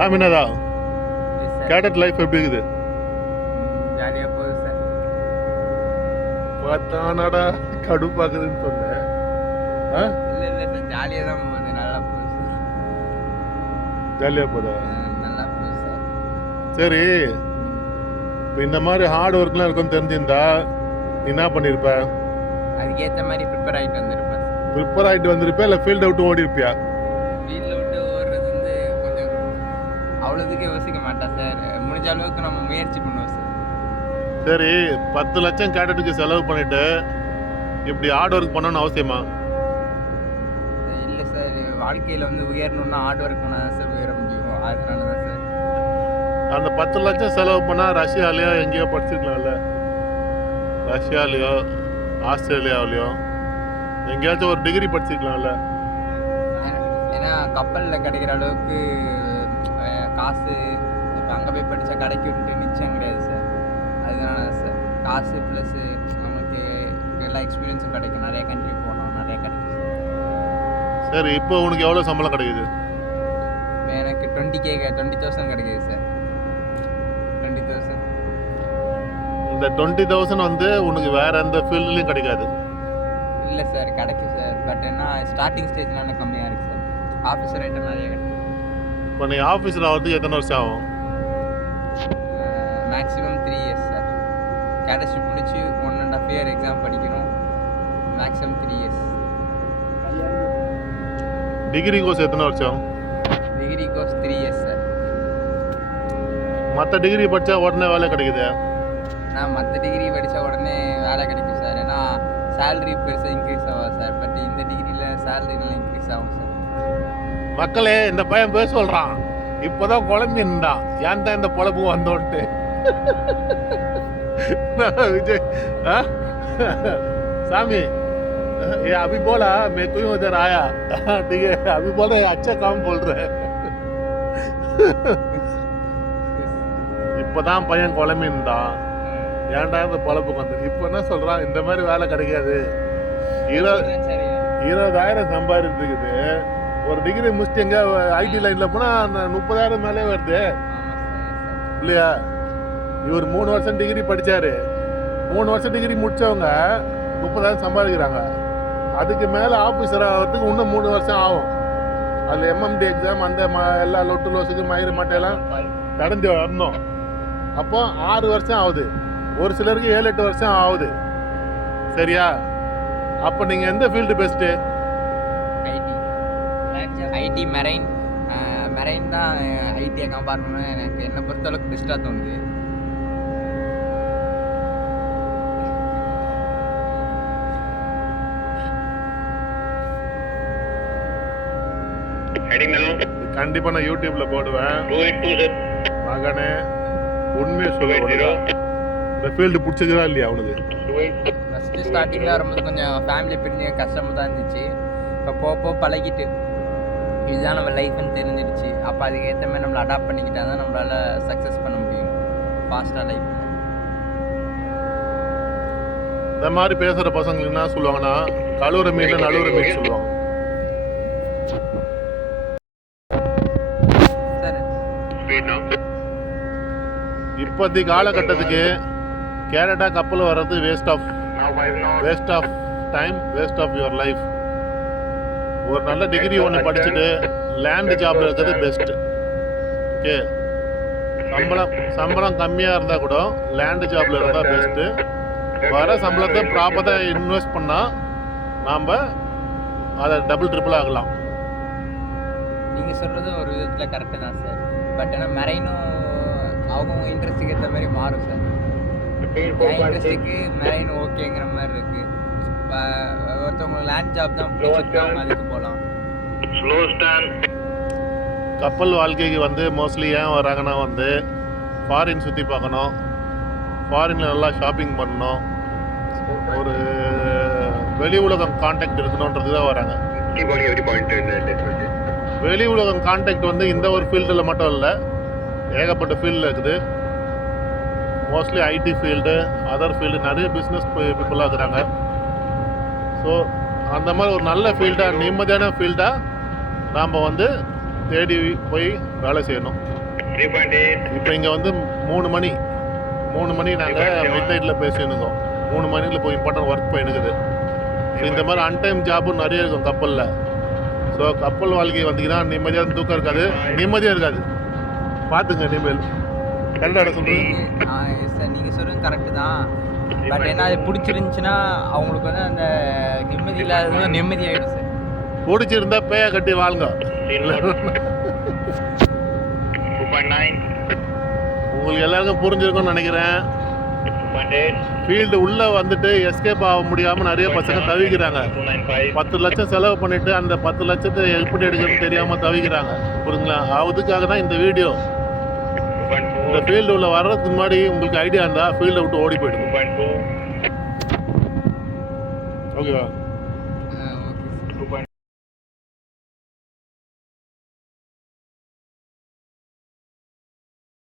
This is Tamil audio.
சாமிநாதா, கேடட் லைஃப் எப்படி இருக்குது? ஜாலியாக போகுது சார். பார்த்தானாடா கடுப்பாக்குதுன்னு சொன்னேன். இல்லை இல்லை சார், ஜாலியாக தான் போகுது. நல்லா போகுது சார். ஜாலியாக போதா? நல்லா போகுது சார். சரி, இப்போ இந்த மாதிரி ஹார்ட் ஒர்க்லாம் இருக்குன்னு தெரிஞ்சிருந்தா நீ என்ன பண்ணியிருப்ப? அதுக்கேற்ற மாதிரி ப்ரிப்பேர் ஆகிட்டு வந்திருப்பேன் சார். ப்ரிப்பேர் ஆகிட்டு வந்திருப்பியா இல்லை ஃபீல்டை விட்டு ஓடி இருப்பியா? ஃபீல்டில் விட்டு ஓடுறது வந்து கொஞ்சம் அவ்வளோதுக்கு யோசிக்க மாட்டேன் சார். முடிஞ்ச அளவுக்கு நம்ம முயற்சி பண்ணுவோம் சார். சரி, 10 லட்சம் கேடட்டுக்கு செலவு பண்ணிட்டு இப்படி ஹார்ட் ஒர்க் பண்ணணும்னு அவசியமா? இல்லை சார், வாழ்க்கையில் வந்து உயரணுன்னா ஹார்ட் ஒர்க் பண்ணால் தான் சார் உயர முடியும். அதனால தான் சார். அந்த 10 லட்சம் செலவு பண்ணால் ரஷ்யாலேயோ எங்கேயோ படிச்சிருக்கலாம்ல? ரஷ்யாலேயோ ஆஸ்திரேலியாவிலையோ எங்கேயாச்சும் ஒரு டிகிரி படிச்சிருக்கலாம்ல? ஏன்னா கப்பலில் கிடைக்கிற அளவுக்கு காசு இப்போ அங்கே போய் படித்தா கிடைக்க விட்டு நிச்சயம் கிடையாது சார். அதனால தான் சார் காசு ப்ளஸ்ஸு நமக்கு எல்லா எக்ஸ்பீரியன்ஸும் கிடைக்கும். நிறைய கண்ட்ரி போனோம், நிறைய கிடைக்கும் சார். சரி, இப்போ உனக்கு எவ்வளோ சம்பளம் கிடைக்குது? எனக்கு 20,000 கிடைக்குது சார். 20,000. இந்த 20,000 வந்து உனக்கு வேற எந்த ஃபீல்ட்லையும் கிடைக்காது? இல்லை சார், கிடைக்கும் சார். பட் என்ன ஸ்டார்டிங் ஸ்டேஜ்னால கம்மியாக இருக்குது சார். ஆஃபீஸர் ஐட்டம் நிறைய கிடைக்கும். இப்போ நீ ஆஃபீஸில் ஆகிறதுக்கு எத்தனை வருஷம் ஆகும்? Maximum 3 years sir. கேடட்ஷிப் முடிச்சு 1.5 இயர் எக்ஸாம் படிக்கணும். Maximum 3 years. டிகிரி கோர்ஸ் எத்தனை வருஷம்? Degree course 3 years sir. மற்ற டிகிரி படித்தா உடனே வேலை கிடைக்குது? நான் மற்ற டிகிரி படித்தா உடனே வேலை கிடைக்கும் சார். ஏன்னா சேலரி பெருசாக இன்க்ரீஸ் ஆகும் சார். பட் இந்த டிகிரியில் சேலரி நல்லா இன்க்ரீஸ் ஆகும் சார். மக்களே, இந்த பையன் பேர் சொல்கிறான், இப்போதான் குழம்பின்டா ஏன் தான் இந்த பொழப்பு வந்தோன்ட்டு. विजय सामी ये अभी बोला मैं क्यों उधर आया? ठीक है, अभी बोल रहे अच्छा काम बोल रहे. இப்போதான் பையன் குழம்பின்றான் ஏன்டா இந்த பொழப்புக்கு வந்து. இப்போ என்ன சொல்றான், இந்த மாதிரி வேலை கிடைக்காது, 20,000 சம்பாதிச்சுக்குது. ஒரு டிகிரி முடிச்சுட்டு எங்க ஐடி லைன்ல போனா 30,000 மேலே வருது இல்லையா? இவர் 3 வருஷம் டிகிரி படிச்சாரு. 3 வருஷம் டிகிரி முடிச்சவங்க 30,000 சம்பாதிக்கிறாங்க. அதுக்கு மேலே ஆஃபீஸர் ஆகிறதுக்கு இன்னும் 3 வருஷம் ஆகும். அதில் எம்எம்டி எக்ஸாம் அந்த எல்லா லொட்டு லோசுக்கு மயிறு மட்டையெல்லாம் கடந்து வரணும். அப்போ 6 வருஷம் ஆகுது. ஒரு சிலருக்கு 7-8 வருஷம் ஆகுது. சரியா? அப்போ நீங்கள் எந்த ஃபீல்டு பெஸ்ட்டு? ஐடி மெரைன் தான் ஐடியை கம்பேர் பண்ண எனக்கு என்னை பொறுத்தளவுக்கு பெஸ்ட்டாக தோணுது. கண்டிப்பாக நான் யூடியூப்ல போடுவேன். மகனே உண்மையை சொல்ல, இந்த ஃபீல்டு பிடிச்சிக்கிறா இல்லையா அவனுக்கு? ஃபஸ்ட்டு ஸ்டார்டிங்கில் வரும்போது கொஞ்சம் ஃபேமிலி பிரிஞ்சு கஷ்டமாக தான் இருந்துச்சு. இப்போ போக பழகிட்டு இதுதான் நம்ம லைஃப்னு தெரிஞ்சிடுச்சு. அப்போ அதுக்கு ஏற்ற மாதிரி நம்மளை அடாப்ட் பண்ணிக்கிட்டா தான் நம்மளால் சக்ஸஸ் பண்ண முடியும் ஃபாஸ்ட்டாக லைஃப். இந்த மாதிரி பேசுகிற பசங்களுக்கு என்ன சொல்லுவாங்கன்னா, கழுவுற மீன் நழுவுற மீன் சொல்லுவாங்க. இப்போதைக்கு காலகட்டத்துக்கு கேனடா கப்பல் வர்றது waste of time, waste of your life. ஒரு நல்ல டிகிரி ஒன்று படிச்சுட்டு லேண்ட் ஜாப்ல இருக்கிறது பெஸ்ட்டு. ஓகே, சம்பளம் கம்மியாக இருந்தால் கூட லேண்ட் ஜாப்ல இருந்தால் பெஸ்ட்டு. வர சம்பளத்தை ப்ராப்பராக இன்வெஸ்ட் பண்ணால் நாம் அதை டபுள் ட்ரிபிள் ஆகலாம். நீங்கள் சொல்கிறது ஒரு விதத்தில் கரெக்டு தான் சார். பட் ஆனால் மெரைனும் அவங்க இன்ட்ரெஸ்ட்டுக்கு ஏற்ற மாதிரி மாறும் சார். என் இன்ட்ரெஸ்ட்டுக்கு மெரைன் ஓகேங்கிற மாதிரி இருக்குது. இப்போ ஒருத்தவங்க லேண்ட் ஜாப் தான் பிடிச்சிருக்காங்க, அதுக்கு போகலாம். கப்பல் வாழ்க்கைக்கு வந்து மோஸ்ட்லி ஏன் வராங்கன்னா வந்து ஃபாரின் சுற்றி பார்க்கணும், ஃபாரினில் நல்லா ஷாப்பிங் பண்ணணும், ஒரு வெளி உலகம் கான்டாக்ட் இருக்கணுன்றது தான் வராங்க. வெளி உலகம் கான்டாக்ட் வந்து இந்த ஒரு ஃபீல்டில் மட்டும் இல்லை, ஏகப்பட்ட ஃபீல்டில் இருக்குது. Mostly IT field, other field, நிறைய பிஸ்னஸ் பீப்புளாக இருக்கிறாங்க. ஸோ அந்த மாதிரி ஒரு நல்ல ஃபீல்டாக, நிம்மதியான ஃபீல்டாக நாம் வந்து தேடி போய் வேலை செய்யணும். 3.8. இப்போ இங்கே வந்து 3 மணி நாங்கள் மிட் நைட்டில் பேசியிருந்தோம். 3 மணியில் போய் இம்பார்ட்டன்ட் ஒர்க் போயினுக்குது. ஸோ இந்த மாதிரி அன்டைம் ஜாப்பும் நிறைய இருக்கும் கப்பலில். ஸோ கப்பல் வாழ்க்கை வந்தீங்கன்னா நிம்மதியாக தூக்கம் இருக்காது, நிம்மதியாக இருக்காது. பார்த்துங்க இனிமேல். கரெக்டாக சொல்கிறேன். சார் நீங்கள் சொல்கிறது கரெக்டு தான். பட் என்ன அது பிடிச்சிருந்துச்சின்னா அவங்களுக்கு வந்து அந்த நிம்மதி இல்லாதது நிம்மதி ஆகிடும் சார். பிடிச்சிருந்தா பேயை கட்டி வாழுங்க. 2.9. உங்களுக்கு எல்லாருக்கும் புரிஞ்சிருக்கும்னு நினைக்கிறேன். 2.8. ஃபீல்டு உள்ளே வந்துட்டு எஸ்கேப் ஆக முடியாமல் நிறைய பசங்க தவிக்கிறாங்க. 2.95. 10 லட்சம் செலவு பண்ணிவிட்டு அந்த 10 லட்சத்தை எப்படி எடுக்கிறதுன்னு தெரியாமல் தவிக்கிறாங்க. புரியுங்களா? அதுக்காக தான் இந்த வீடியோ. 2.4. இந்த ஃபீல்டு உள்ள வர்றதுக்கு முன்னாடி உங்களுக்கு ஐடியா இருந்தால் ஃபீல்டை விட்டு ஓடி போயிடுங்க. 2.2. ஓகேவா?